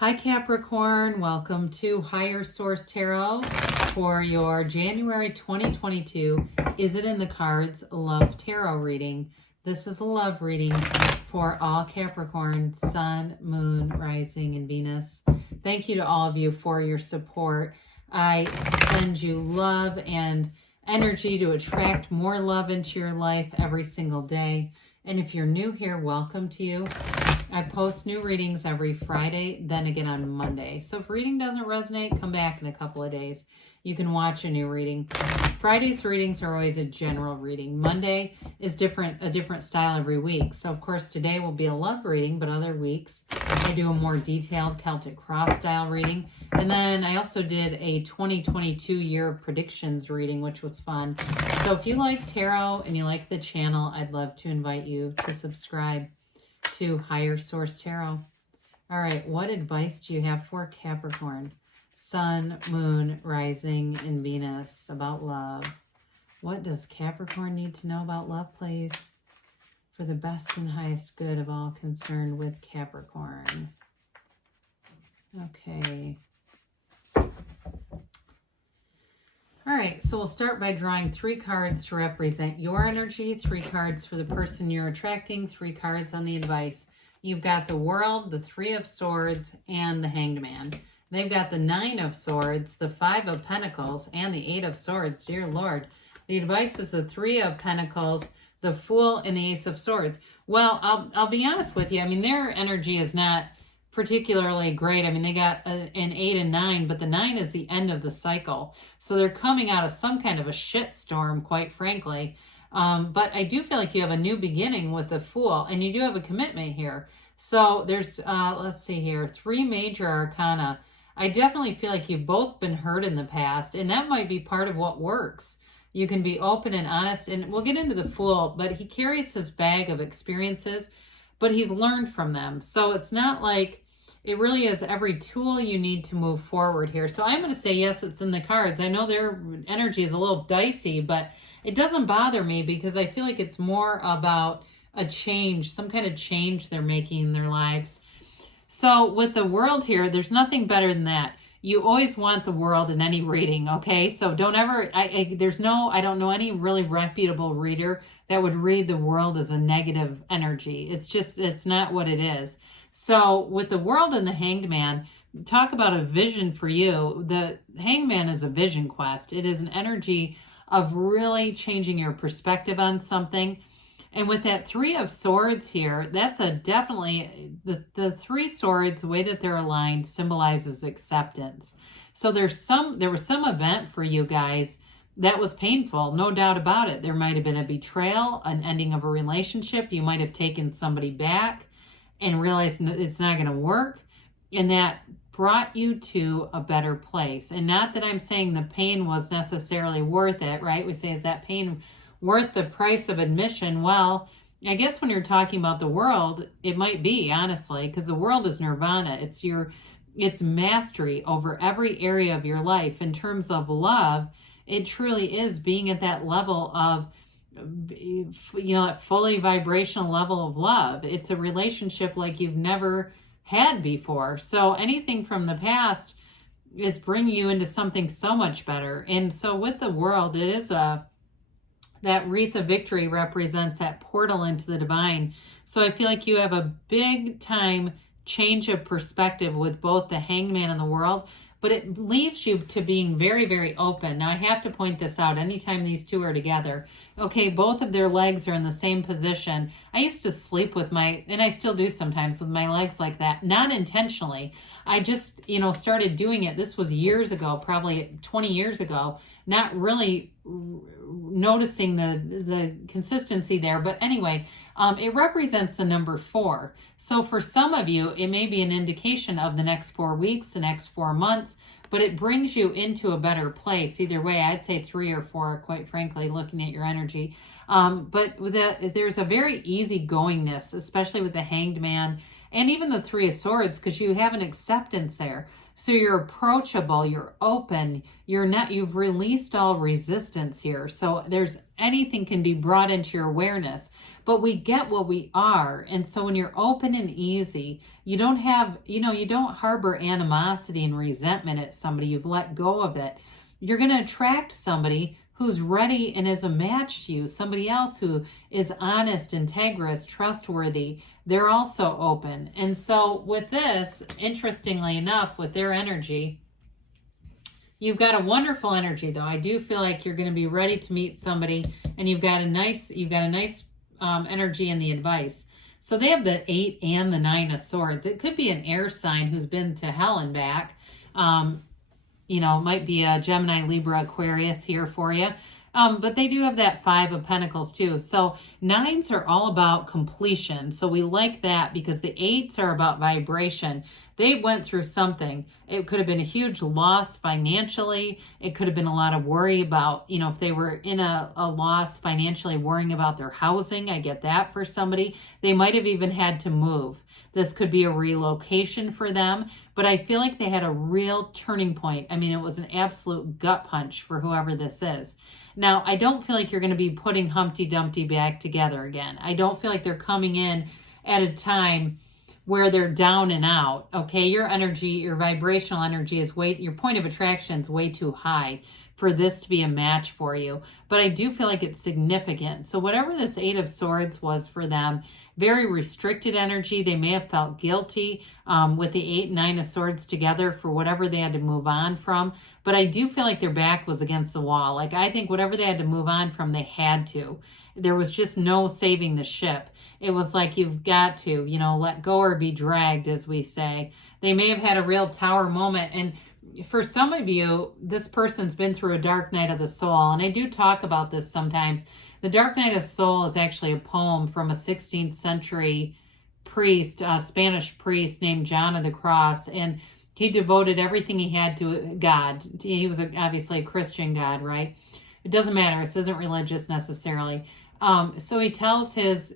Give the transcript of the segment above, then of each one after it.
Hi Capricorn, welcome to Higher Source Tarot for your January 2022 Is It in the Cards Love Tarot reading. This is a love reading for all Capricorn, Sun, Moon, Rising, and Venus. Thank you to all of you for your support. I send you love and energy to attract more love into your life every single day. And if you're new here, welcome to you. I post new readings every Friday, then again on Monday. So if reading doesn't resonate, come back in a couple of days. You can watch a new reading. Friday's readings are always a general reading. Monday is a different style every week. So of course today will be a love reading, but other weeks I do a more detailed Celtic cross style reading. And then I also did a 2022 year predictions reading, which was fun. So if you like tarot and you like the channel, I'd love to invite you to subscribe to Higher Source Tarot. All right, what advice do you have for Capricorn, Sun, Moon, Rising, and Venus about love? What does Capricorn need to know about love, please? For the best and highest good of all concerned with Capricorn. Okay. All right, so we'll start by drawing 3 cards to represent your energy, 3 cards for the person you're attracting, 3 cards on the advice. You've got the World, the 3 of Swords, and the Hanged Man. They've got the 9 of Swords, the 5 of Pentacles, and the 8 of Swords. Dear Lord, the advice is the 3 of Pentacles, the Fool, and the Ace of Swords. Well, I'll be honest with you. I mean, their energy is not particularly great. I mean, they got an 8 and 9, but the 9 is the end of the cycle. So they're coming out of some kind of a shit storm, quite frankly. But I do feel like you have a new beginning with the Fool, and you do have a commitment here. So there's, let's see here, 3 major arcana. I definitely feel like you've both been hurt in the past, and that might be part of what works. You can be open and honest, and we'll get into the Fool, but he carries his bag of experiences, but he's learned from them. So it's not like it really is every tool you need to move forward here. So I'm going to say, yes, it's in the cards. I know their energy is a little dicey, but it doesn't bother me because I feel like it's more about a change, some kind of change they're making in their lives. So with the World here, there's nothing better than that. You always want the World in any reading, okay? So don't ever, I don't know any really reputable reader that would read the World as a negative energy. It's not what it is. So with the World and the Hanged Man, talk about a vision for you. The Hanged Man is a vision quest. It is an energy of really changing your perspective on something. And with that 3 of Swords here, that's definitely the 3 swords, the way that they're aligned symbolizes acceptance. So there was some event for you guys that was painful, no doubt about it. There might have been a betrayal, an ending of a relationship. You might have taken somebody back and realized it's not going to work. And that brought you to a better place. And not that I'm saying the pain was necessarily worth it, right? We say, is that pain worth the price of admission? Well, I guess when you're talking about the World, it might be, honestly, because the World is nirvana. It's mastery over every area of your life. In terms of love, it truly is being at that level of, that fully vibrational level of love. It's a relationship like you've never had before. So anything from the past is bringing you into something so much better. And so with the World, it is that wreath of victory represents that portal into the divine. So I feel like you have a big time change of perspective with both the Hanged Man and the World, but it leaves you to being very, very open. Now I have to point this out anytime these 2 are together. Okay, both of their legs are in the same position. I used to sleep with and I still do sometimes with my legs like that, not intentionally. I just, started doing it. This was years ago, probably 20 years ago, not really noticing the consistency there. But anyway, it represents the number 4. So for some of you, it may be an indication of the next 4 weeks, the next 4 months, but it brings you into a better place. Either way, I'd say 3 or 4, quite frankly, looking at your energy. But there's a very easygoingness, especially with the Hanged Man. And even the Three of Swords, because you have an acceptance there. So you're approachable, you're open, you've released all resistance here. So anything can be brought into your awareness, but we get what we are. And so when you're open and easy, you don't have, you don't harbor animosity and resentment at somebody. You've let go of it. You're going to attract somebody who's ready and is a match to you, somebody else who is honest, integrous, trustworthy. They're also open. And so with this, interestingly enough, with their energy, you've got a wonderful energy, though. I do feel like you're going to be ready to meet somebody, and you've got a nice energy in the advice. So they have the 8 and the 9 of Swords. It could be an air sign who's been to hell and back. Might be a Gemini, Libra, Aquarius here for you. But they do have that 5 of Pentacles too. So 9s are all about completion. So we like that because the 8s are about vibration. They went through something. It could have been a huge loss financially. It could have been a lot of worry about, if they were in a loss financially, worrying about their housing. I get that for somebody. They might have even had to move. This could be a relocation for them, but I feel like they had a real turning point. I mean, it was an absolute gut punch for whoever this is. Now, I don't feel like you're going to be putting Humpty Dumpty back together again. I don't feel like they're coming in at a time where they're down and out. Okay, your energy, your vibrational energy your point of attraction is way too high for this to be a match for you. But I do feel like it's significant. So whatever this 8 of Swords was for them, very restricted energy. They may have felt guilty with the 8 and 9 of Swords together for whatever they had to move on from. But I do feel like their back was against the wall. Like, I think whatever they had to move on from, they had to. There was just no saving the ship. It was like, you've got to, let go or be dragged, as we say. They may have had a real tower moment. And for some of you, this person's been through a dark night of the soul. And I do talk about this sometimes. The Dark Night of the Soul is actually a poem from a 16th century priest, a Spanish priest named John of the Cross. And he devoted everything he had to God. He was obviously a Christian God, right? It doesn't matter. This isn't religious necessarily. So he tells his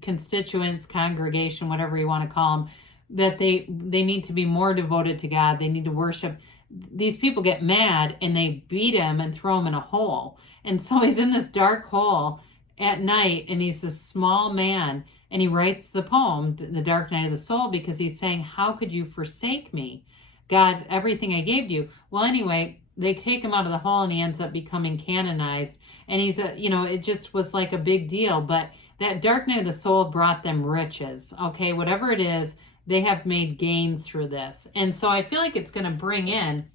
constituents, congregation, whatever you want to call them, that they need to be more devoted to God. They need to worship. These people get mad and they beat him and throw him in a hole. And so he's in this dark hole at night, and he's this small man, and he writes the poem, The Dark Night of the Soul, because he's saying, how could you forsake me? God, everything I gave you. Well, anyway, they take him out of the hole, and he ends up becoming canonized. And he's it just was like a big deal. But that Dark Night of the Soul brought them riches. Okay, whatever it is, they have made gains through this. And so I feel like it's going to bring in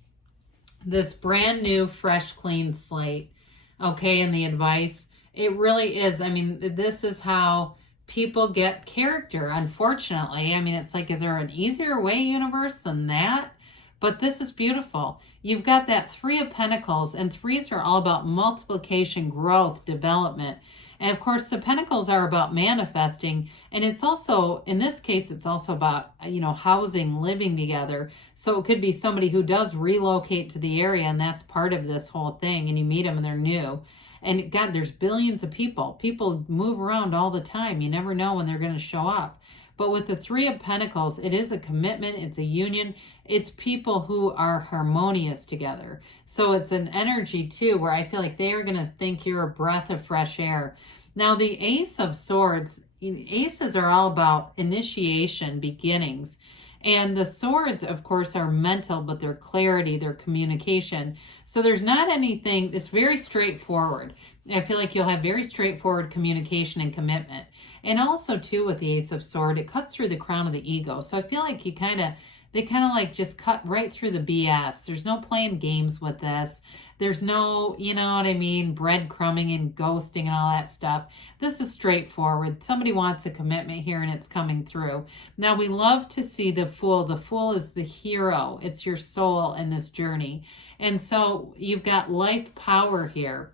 this brand new, fresh, clean slate. Okay, and the advice, it really is. I mean, this is how people get character, unfortunately. I mean, it's like, is there an easier way, universe, than that? But this is beautiful. You've got that 3 of Pentacles, and 3s are all about multiplication, growth, development. And of course, the Pentacles are about manifesting. And it's also, in this case, it's also about, housing, living together. So it could be somebody who does relocate to the area, and that's part of this whole thing. And you meet them and they're new. And God, there's billions of people. People move around all the time. You never know when they're going to show up. But with the 3 of Pentacles, it is a commitment. It's a union. It's people who are harmonious together. So it's an energy, too, where I feel like they are going to think you're a breath of fresh air. Now, the Ace of Swords, aces are all about initiation, beginnings. And the swords, of course, are mental, but they're clarity, they're communication. So there's not anything, it's very straightforward. I feel like you'll have very straightforward communication and commitment. And also, too, with the Ace of Swords, it cuts through the crown of the ego. So I feel like they kind of like just cut right through the BS. There's no playing games with this. There's no, breadcrumbing and ghosting and all that stuff. This is straightforward. Somebody wants a commitment here, and it's coming through. Now, we love to see the Fool. The Fool is the hero. It's your soul in this journey. And so you've got life power here.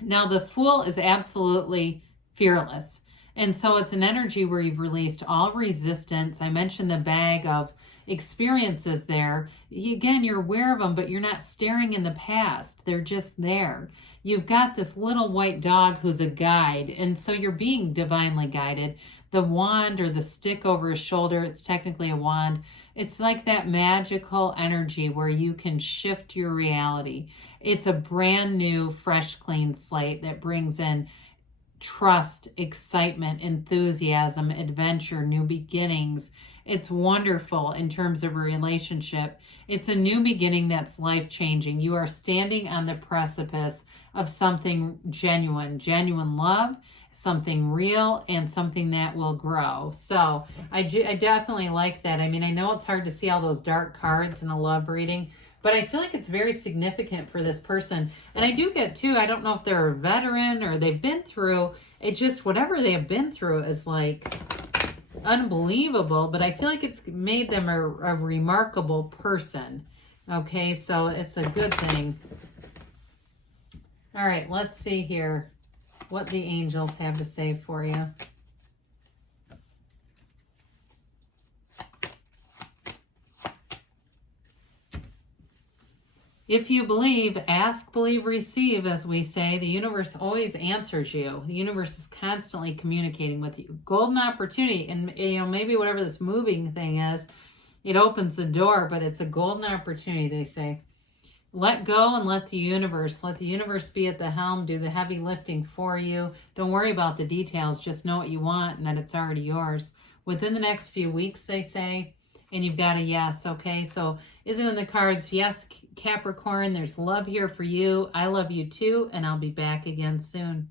Now, the Fool is absolutely fearless. And so it's an energy where you've released all resistance. I mentioned the bag of experiences there. Again, you're aware of them, but you're not staring in the past. They're just there. You've got this little white dog who's a guide, and so you're being divinely guided. the wand or the stick over his shoulder, it's technically a wand. It's like that magical energy where you can shift your reality. It's a brand new, fresh, clean slate that brings in trust, excitement, enthusiasm, adventure, new beginnings. It's wonderful in terms of a relationship. It's a new beginning that's life-changing. You are standing on the precipice of something genuine love, something real, and something that will grow. So I definitely like that. I mean, I know it's hard to see all those dark cards in a love reading, but I feel like it's very significant for this person. And I do get too, I don't know if they're a veteran or they've been through, it just, whatever they have been through is like unbelievable, but I feel like it's made them a remarkable person. Okay, so it's a good thing. All right, let's see here what the angels have to say for you. If you believe, ask, believe, receive, as we say. The universe always answers you. The universe is constantly communicating with you. Golden opportunity. And, you know, maybe whatever this moving thing is, it opens the door, but it's a golden opportunity, they say. Let go and let the universe be at the helm, do the heavy lifting for you. Don't worry about the details. Just know what you want and that it's already yours. Within the next few weeks, they say, and you've got a yes, okay? So is it in the cards? Yes, Capricorn, there's love here for you. I love you too, and I'll be back again soon.